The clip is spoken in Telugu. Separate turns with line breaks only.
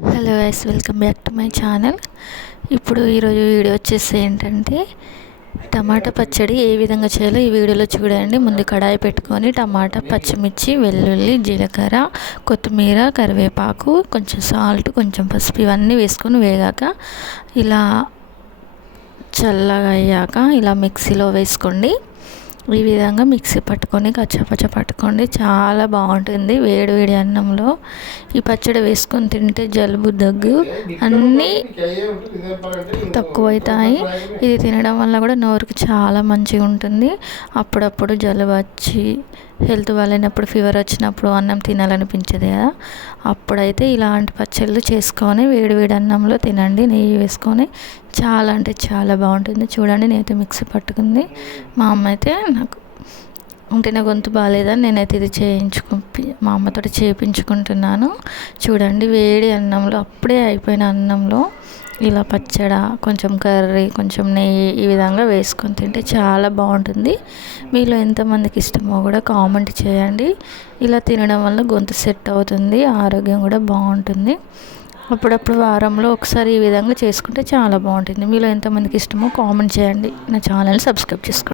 Hello guys welcome back to my channel. ఇప్పుడు ఈరోజు వీడియో వచ్చేసి ఏంటంటే టమాటా పచ్చడి ఏ విధంగా చేయాలో ఈ వీడియోలో చూడండి. ముందు కడాయి పెట్టుకొని టమాటా పచ్చిమిర్చి వెల్లుల్లి జీలకర్ర కొత్తిమీర కరివేపాకు కొంచెం సాల్ట్ కొంచెం పసుపు ఇవన్నీ వేసుకొని వేగాక ఇలా చల్లగా అయ్యాక ఇలా మిక్సీలో వేసుకోండి. ఈ విధంగా మిక్సీ పట్టుకొని కచ్చపచ్చ పట్టుకోండి చాలా బాగుంటుంది. వేడి వేడి అన్నంలో ఈ పచ్చడి వేసుకొని తింటే జలుబు దగ్గు అన్నీ తక్కువ అవుతాయి ఇది తినడం వల్ల కూడా నోరుకి చాలా మంచిగా ఉంటుంది అప్పుడప్పుడు జలుబు వచ్చి హెల్త్ బాగాలేనప్పుడు ఫీవర్ వచ్చినప్పుడు అన్నం తినాలనిపించదు కదా. అప్పుడైతే ఇలాంటి పచ్చళ్ళు చేసుకొని వేడి వేడి అన్నంలో తినండి. నెయ్యి వేసుకొని చాలా అంటే చాలా బాగుంటుంది. చూడండి నేనైతే మిక్సీ పట్టుకుంది. మా అమ్మ అయితే నాకు ఉంటే నా గొంతు బాగాలేదని నేనైతే ఇది చేయించుకు మా అమ్మతో చేయించుకుంటున్నాను చూడండి వేడి అన్నంలో అప్పుడే అయిపోయిన అన్నంలో ఇలా పచ్చడ కొంచెం కర్రీ కొంచెం నెయ్యి ఈ విధంగా వేసుకొని తింటే చాలా బాగుంటుంది. మీలో ఎంతమందికి ఇష్టమో కూడా కామెంట్ చేయండి. ఇలా తినడం వల్ల గొంతు సెట్ అవుతుంది ఆరోగ్యం కూడా బాగుంటుంది. అప్పుడప్పుడు వారంలో ఒకసారి ఈ విధంగా చేసుకుంటే చాలా బాగుంటుంది. మీలో ఎంతమందికి ఇష్టమో కామెంట్ చేయండి. నా ఛానల్ సబ్స్క్రైబ్ చేసుకోండి.